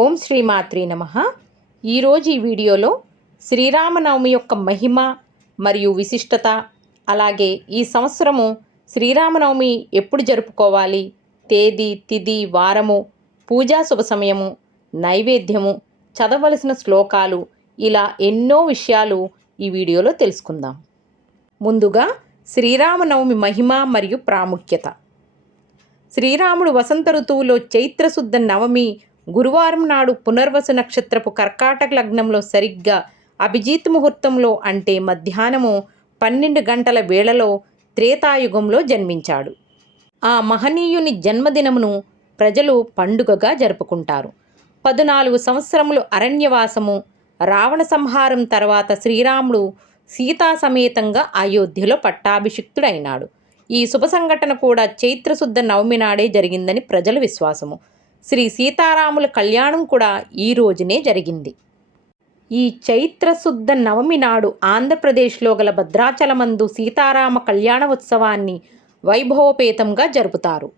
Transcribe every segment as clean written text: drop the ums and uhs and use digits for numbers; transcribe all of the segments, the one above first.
ఓం శ్రీమాత్రే నమః. ఈరోజు ఈ వీడియోలో శ్రీరామనవమి యొక్క మహిమ మరియు విశిష్టత, అలాగే ఈ సంవత్సరము శ్రీరామనవమి ఎప్పుడు జరుపుకోవాలి, తేదీ, తిథి, వారము, పూజా శుభ సమయము, నైవేద్యము, చదవలసిన శ్లోకాలు, ఇలా ఎన్నో విషయాలు ఈ వీడియోలో తెలుసుకుందాం. ముందుగా శ్రీరామనవమి మహిమ మరియు ప్రాముఖ్యత. శ్రీరాముడు వసంత ఋతువులో చైత్రశుద్ధ నవమి గురువారం నాడు పునర్వసు నక్షత్రపు కర్కాటక లగ్నంలో సరిగ్గా అభిజిత్ ముహూర్తంలో అంటే మధ్యాహ్నము 12 గంటల వేళలో త్రేతాయుగంలో జన్మించాడు. ఆ మహనీయుని జన్మదినమును ప్రజలు పండుగగా జరుపుకుంటారు. 14 సంవత్సరములు అరణ్యవాసము, రావణ సంహారం తర్వాత శ్రీరాముడు సీతా సమేతంగా అయోధ్యలో పట్టాభిషిక్తుడైనాడు. ఈ శుభ సంఘటన కూడా చైత్రశుద్ధ నవమి నాడే జరిగిందని ప్రజల విశ్వాసము. శ్రీ సీతారాముల కళ్యాణం కూడా ఈ రోజునే జరిగింది. ఈ చైత్రశుద్ధ నవమి నాడు ఆంధ్రప్రదేశ్లో గల భద్రాచలమందు సీతారామ కళ్యాణ ఉత్సవాన్ని వైభవపేతంగా జరుపుతారు.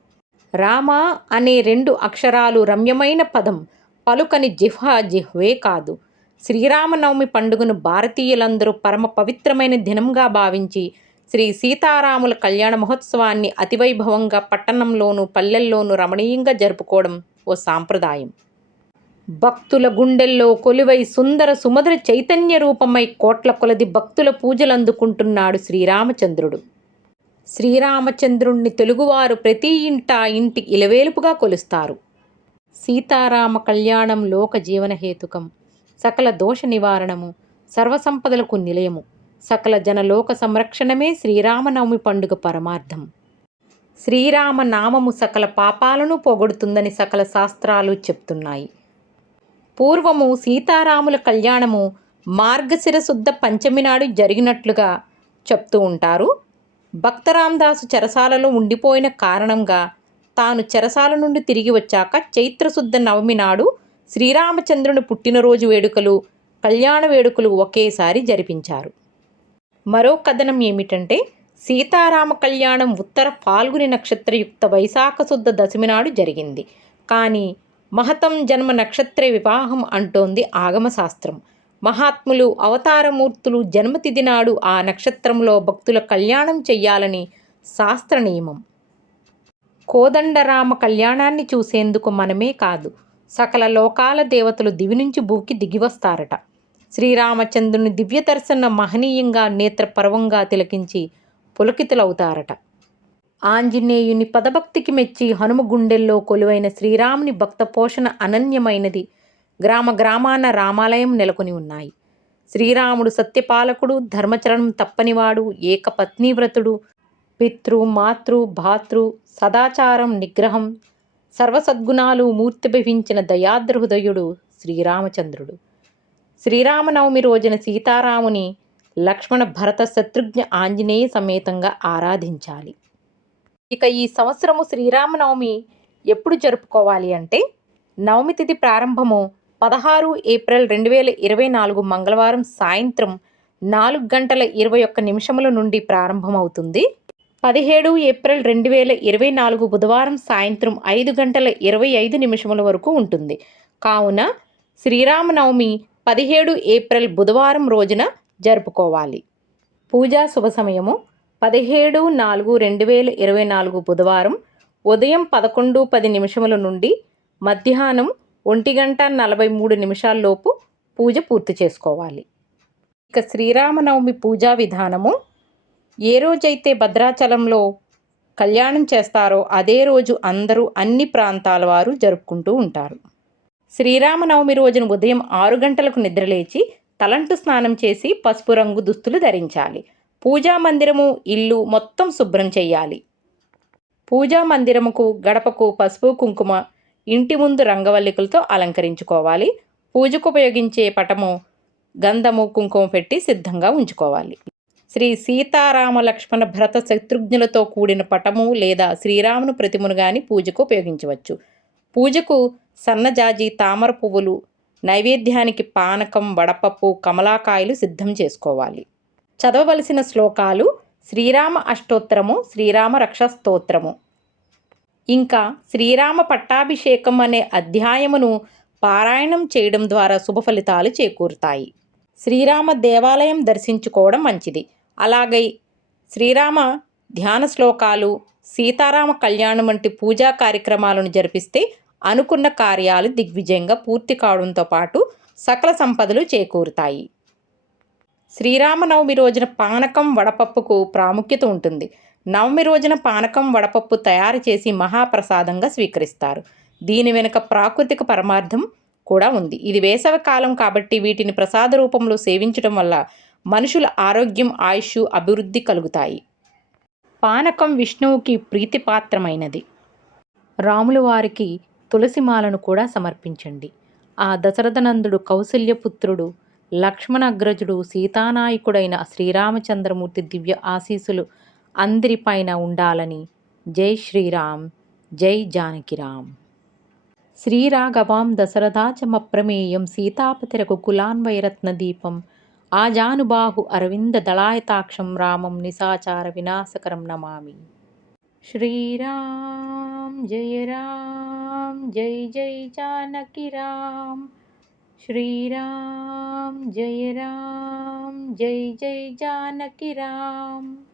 రామ అనే 2 అక్షరాలు రమ్యమైన పదం, పలుకని జిహ్వే కాదు. శ్రీరామనవమి పండుగను భారతీయులందరూ పరమ పవిత్రమైన దినంగా భావించి శ్రీ సీతారాముల కళ్యాణ మహోత్సవాన్ని అతివైభవంగా పట్టణంలోనూ పల్లెల్లోనూ రమణీయంగా జరుపుకోవడం ఓ సాంప్రదాయం. భక్తుల గుండెల్లో కొలువై సుందర సుమధుర చైతన్య రూపమై కోట్ల కొలది భక్తుల పూజలు అందుకుంటున్నాడు శ్రీరామచంద్రుడు. శ్రీరామచంద్రుణ్ణి తెలుగువారు ప్రతి ఇంటి ఇలవేలుపుగా కొలుస్తారు. సీతారామ కళ్యాణం లోక జీవనహేతుకం, సకల దోష నివారణము, సర్వసంపదలకు నిలయము, సకల జనలోక సంరక్షణమే శ్రీరామనవమి పండుగ పరమార్థం. శ్రీరామ నామము సకల పాపాలను పోగొడుతుందని సకల శాస్త్రాలు చెప్తున్నాయి. పూర్వము సీతారాముల కళ్యాణము మార్గశిర శుద్ధ పంచమి నాడు జరిగినట్లుగా చెప్తూ ఉంటారు. భక్తరామదాసు చెరసాలలో ఉండిపోయిన కారణంగా తాను చెరసాల నుండి తిరిగి వచ్చాక చైత్రశుద్ధ నవమి నాడు శ్రీరామచంద్రుని పుట్టినరోజు వేడుకలు, కళ్యాణ వేడుకలు ఒకేసారి జరిపించారు. మరో కథనం ఏమిటంటే, సీతారామ కళ్యాణం ఉత్తర ఫాల్గుని నక్షత్రయుక్త వైశాఖ శుద్ధ దశమి నాడు జరిగింది. కానీ మహతం జన్మ నక్షత్ర వివాహం అంటోంది ఆగమశాస్త్రం. మహాత్ములు, అవతారమూర్తులు జన్మతిథి నాడు ఆ నక్షత్రంలో భక్తుల కళ్యాణం చెయ్యాలని శాస్త్ర నియమం. కోదండరామ కళ్యాణాన్ని చూసేందుకు మనమే కాదు, సకల లోకాల దేవతలు దివి నుంచి భూకి దిగివస్తారట. శ్రీరామచంద్రుని దివ్య దర్శన మహనీయంగా నేత్రపర్వంగా తిలకించి పులకితులవుతారట. ఆంజనేయుని పదభక్తికి మెచ్చి హనుమ గుండెల్లో కొలువైన శ్రీరాముని భక్త పోషణ అనన్యమైనది. గ్రామ గ్రామాన రామాలయం నెలకొని ఉన్నాయి. శ్రీరాముడు సత్యపాలకుడు, ధర్మచరణం తప్పనివాడు, ఏకపత్నీవ్రతుడు, పితృ మాతృ భాతృ సదాచారం నిగ్రహం, సర్వసద్గుణాలు మూర్తిభవించిన దయాద్రహృదయుడు శ్రీరామచంద్రుడు. శ్రీరామనవమి రోజున సీతారాముని లక్ష్మణ భరత శత్రుఘ్న ఆంజనేయ సమేతంగా ఆరాధించాలి. ఇక ఈ సంవత్సరము శ్రీరామనవమి ఎప్పుడు జరుపుకోవాలి అంటే, నవమి తిథి ప్రారంభము 16 ఏప్రిల్ 2024 మంగళవారం సాయంత్రం 4:21 నుండి ప్రారంభమవుతుంది. 17 ఏప్రిల్ 2024 బుధవారం సాయంత్రం 5:25 వరకు ఉంటుంది. కావున శ్రీరామనవమి 17 ఏప్రిల్ బుధవారం రోజున జరుపుకోవాలి. పూజా శుభ సమయము 17/4/2024 బుధవారం ఉదయం 11:10 నుండి మధ్యాహ్నం 1:43 పూజ పూర్తి చేసుకోవాలి. ఇక శ్రీరామనవమి పూజా విధానము, ఏ రోజైతే భద్రాచలంలో కళ్యాణం చేస్తారో అదే రోజు అందరూ అన్ని ప్రాంతాల వారు జరుపుకుంటూ ఉంటారు. శ్రీరామనవమి రోజున ఉదయం 6 గంటలకు నిద్రలేచి తలంటు స్నానం చేసి పసుపు రంగు దుస్తులు ధరించాలి. పూజా మందిరము, ఇల్లు మొత్తం శుభ్రం చేయాలి. పూజా మందిరముకు గడపకు పసుపు కుంకుమ, ఇంటి ముందు రంగవల్లికలతో అలంకరించుకోవాలి. పూజకు ఉపయోగించే పటము, గంధము, కుంకుమ పెట్టి సిద్ధంగా ఉంచుకోవాలి. శ్రీ సీతారామ లక్ష్మణ భరత శత్రుఘ్నులతో కూడిన పటము లేదా శ్రీరాముని ప్రతిమను గాని పూజకు ఉపయోగించవచ్చు. పూజకు సన్నజాజి, తామర పువ్వులు, నైవేద్యానికి పానకం, వడపప్పు, కమలాకాయలు సిద్ధం చేసుకోవాలి. చదవవలసిన శ్లోకాలు: శ్రీరామ అష్టోత్తరము, శ్రీరామ రక్షా స్తోత్రము, ఇంకా శ్రీరామ పట్టాభిషేకం అనే అధ్యాయమును పారాయణం చేయడం ద్వారా శుభ ఫలితాలు చేకూరుతాయి. శ్రీరామ దేవాలయం దర్శించుకోవడం మంచిది. అలాగే శ్రీరామ ధ్యాన శ్లోకాలు, సీతారామ కళ్యాణం వంటి పూజా కార్యక్రమాలను జరిపిస్తే అనుకున్న కార్యాలు దిగ్విజయంగా పూర్తి కావడంతో పాటు సకల సంపదలు చేకూరుతాయి. శ్రీరామనవమి రోజున పానకం, వడపప్పుకు ప్రాముఖ్యత ఉంటుంది. నవమి రోజున పానకం, వడపప్పు తయారు చేసి మహాప్రసాదంగా స్వీకరిస్తారు. దీని వెనుక ప్రాకృతిక పరమార్థం కూడా ఉంది. ఇది వేసవి కాలం కాబట్టి వీటిని ప్రసాద రూపంలో సేవించడం వల్ల మనుషుల ఆరోగ్యం, ఆయుష్, అభివృద్ధి కలుగుతాయి. పానకం విష్ణువుకి ప్రీతిపాత్రమైనది. రాముల వారికి తులసిమాలను కూడా సమర్పించండి. ఆ దశరథనందుడు, కౌసల్యపుత్రుడు, లక్ష్మణగ్రజుడు, సీతానాయకుడైన శ్రీరామచంద్రమూర్తి దివ్య ఆశీస్సులు అందరిపైన ఉండాలని. జై శ్రీరామ్, జై జానకిరామ్. శ్రీరాఘవాం దశరథాచమప్రమేయం సీతాపతిరఘుకులాన్వయరత్నదీపం ఆజానుబాహు అరవింద దళాయతాక్షం రామం నిశాచార వినాశకరం నమామి. శ్రీరామ్ జయ రామ్, జై జై జానకి రామ్. శ్రీరామ్ జయ రామ్, జై జై జానకి రామ్.